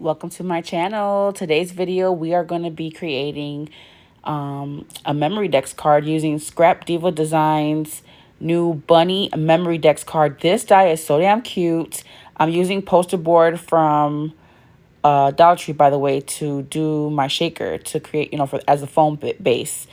Welcome to my channel. Today's video we are going to be creating a Memorydex card using Scrap Diva Designs new Bunny Memorydex card. This die is so damn cute. I'm using poster board from Dollar Tree, by the way, to do my shaker to create, as a foam base.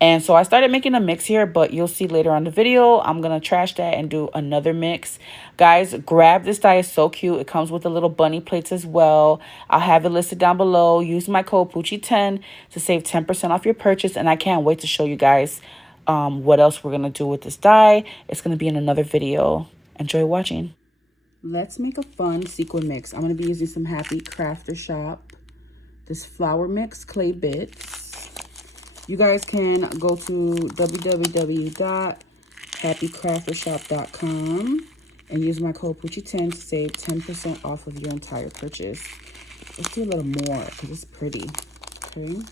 And so I started making a mix here, but you'll see later on the video, I'm going to trash that and do another mix. Guys, grab this die. It's so cute. It comes with the little bunny plates as well. I'll have it listed down below. Use my code Poochie10 to save 10% off your purchase. And I can't wait to show you guys what else we're going to do with this die. It's going to be in another video. Enjoy watching. Let's make a fun sequin mix. I'm going to be using some Happy Crafter Shop, this flour mix clay bits. You guys can go to www.happycraftershop.com and use my code Poochie10 to save 10% off of your entire purchase. Let's do a little more because it's pretty. Okay.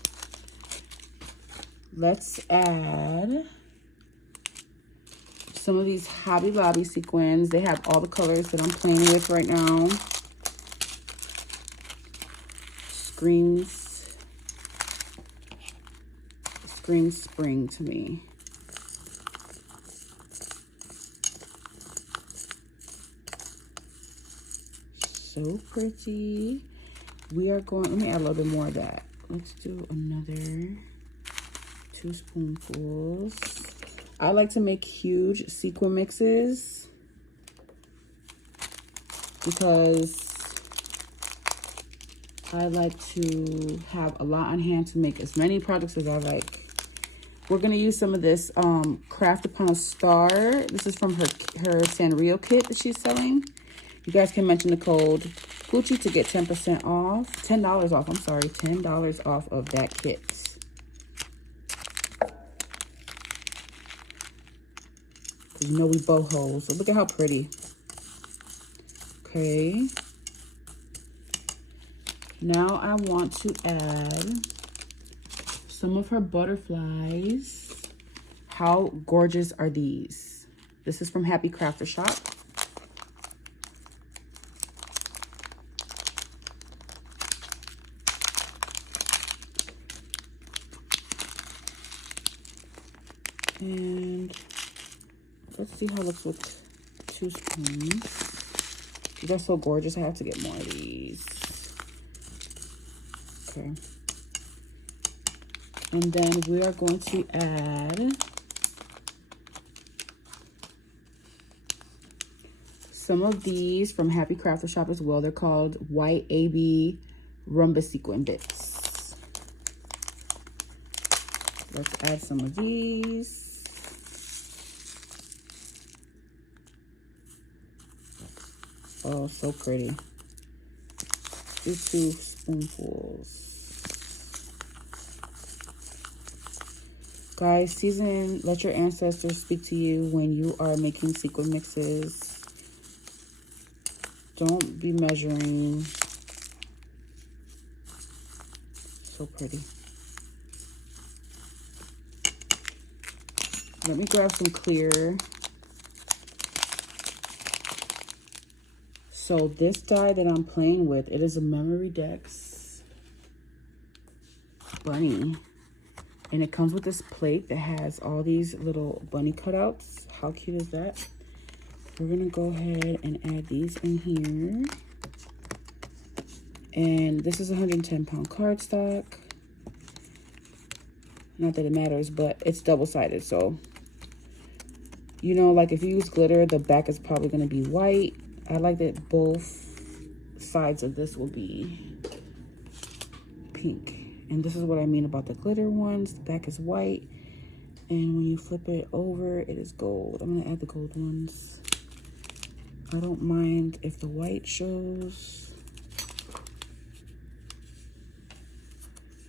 Let's add some of these Hobby Lobby sequins. They have all the colors that I'm playing with right now. Screams spring to me. So pretty. We are going, let me add a little bit more of that. Let's do another 2 spoonfuls. I like to make huge sequin mixes because I like to have a lot on hand to make as many products as I like. We're going to use some of this Craft Upon a Star. This is from her Sanrio kit that she's selling. You guys can mention the code Poochie to get 10% off. $10 off, I'm sorry. $10 off of that kit. You know we boho, so look at how pretty. Okay. Now I want to add some of her butterflies. How gorgeous are these? This is from Happy Crafter Shop. And let's see how it looks with 2 spoons. These are so gorgeous. I have to get more of these. Okay. And then we are going to add some of these from Happy Crafter Shop as well. They're called White AB Rumba Sequin Bits. Let's add some of these. Oh, so pretty. Do 2 spoonfuls. Guys, let your ancestors speak to you when you are making sequin mixes. Don't be measuring. So pretty. Let me grab some clear. So this die that I'm playing with, it is a Memorydex bunny. And it comes with this plate that has all these little bunny cutouts. How cute is that? We're going to go ahead and add these in here. And this is 110-pound cardstock. Not that it matters, but it's double-sided. So, you know, like if you use glitter, the back is probably going to be white. I like that both sides of this will be pink. And this is what I mean about the glitter ones. The back is white. And when you flip it over, it is gold. I'm going to add the gold ones. I don't mind if the white shows,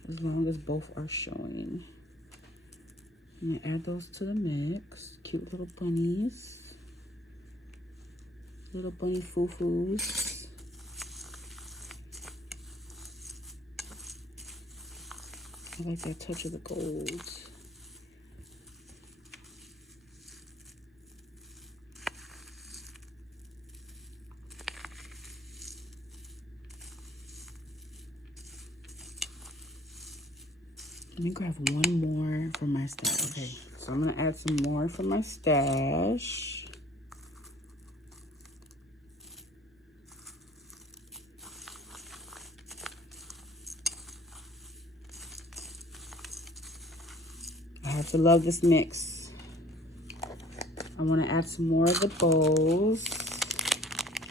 as long as both are showing. I'm going to add those to the mix. Cute little bunnies. Little bunny foo-foos. I like that touch of the gold. Let me grab one more from my stash. Okay, so I'm gonna add some more from my stash. I have to love this mix. I want to add some more of the bows.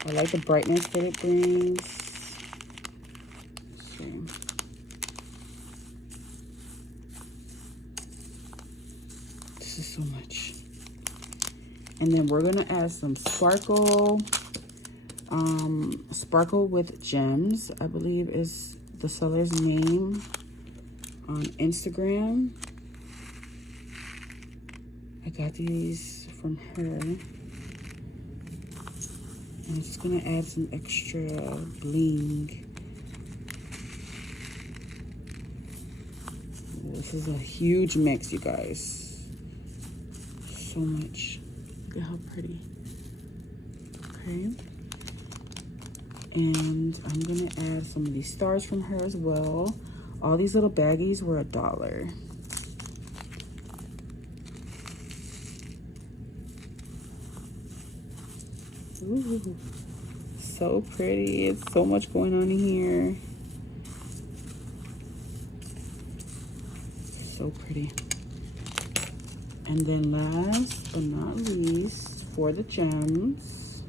I like the brightness that it brings. Let's see. This is so much. And then we're going to add some sparkle. Sparkle with Gems, I believe is the seller's name on Instagram. I got these from her. I'm just gonna add some extra bling. This is a huge mix, you guys. So much. Look at how pretty. Okay. And I'm gonna add some of these stars from her as well. All these little baggies were $1. Ooh, so pretty. It's so much going on in here. So pretty. And then last but not least, for the gems,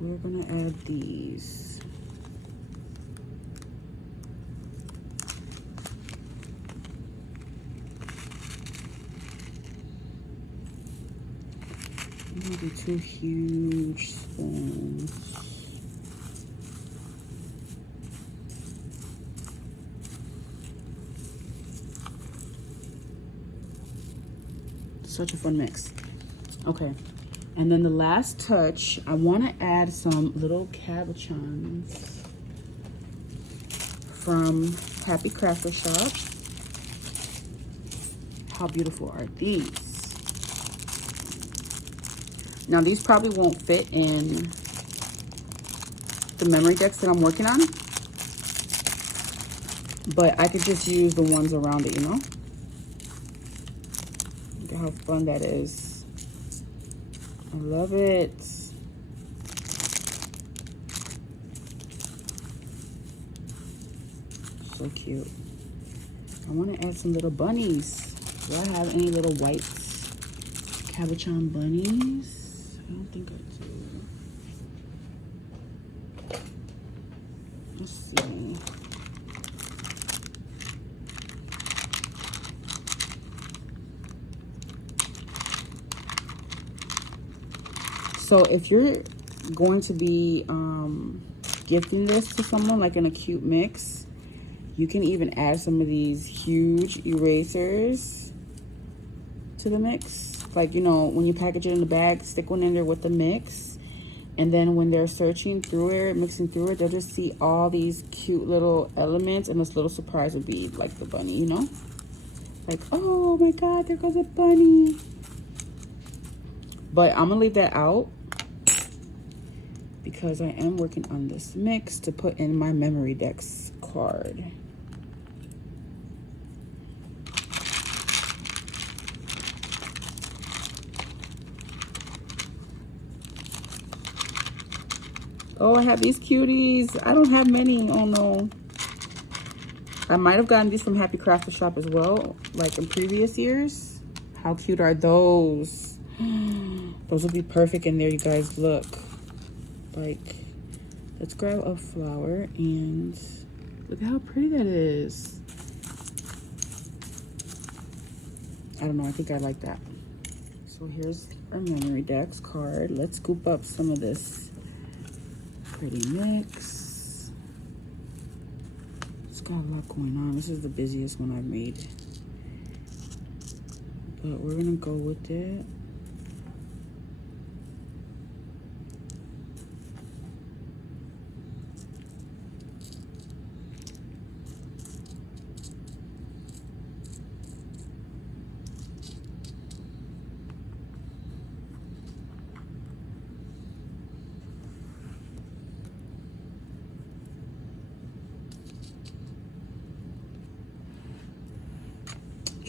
we're gonna add these. Maybe 2 huge spoons. Such a fun mix. Okay, and then the last touch, I want to add some little cabochons from Happy Crafter Shop. How beautiful are these? Now these probably won't fit in the Memorydex that I'm working on, but I could just use the ones around it, you know? Look at how fun that is. I love it. So cute. I want to add some little bunnies. Do I have any little white cabochon bunnies? I don't think I do. Let's see. So if you're going to be gifting this to someone, like in a cute mix, you can even add some of these huge erasers to the mix. Like, you know, when you package it in the bag, stick one in there with the mix. And then when they're searching through it, mixing through it, they'll just see all these cute little elements. And this little surprise would be like the bunny, you know? Like, oh my God, there goes a bunny. But I'm gonna leave that out because I am working on this mix to put in my Memorydex card. Oh, I have these cuties. I don't have many. Oh no. I might have gotten these from Happy Crafter Shop as well, like in previous years. How cute are those? Those would be perfect in there, you guys. Look. Like, let's grab a flower and look at how pretty that is. I don't know. I think I like that. So here's our Memorydex card. Let's scoop up some of this pretty mix. It's got a lot going on. This is the busiest one I've made, but we're gonna go with it.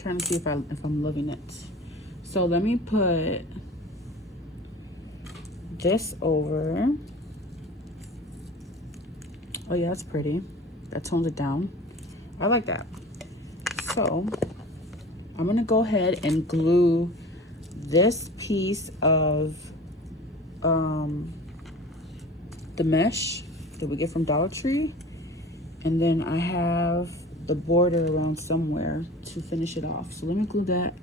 trying to see if I'm loving it. So let me put this over. Oh yeah, that's pretty. That tones it down. I like that. So I'm gonna go ahead and glue this piece of the mesh that we get from Dollar Tree, and then I have the border around somewhere to finish it off. So let me glue that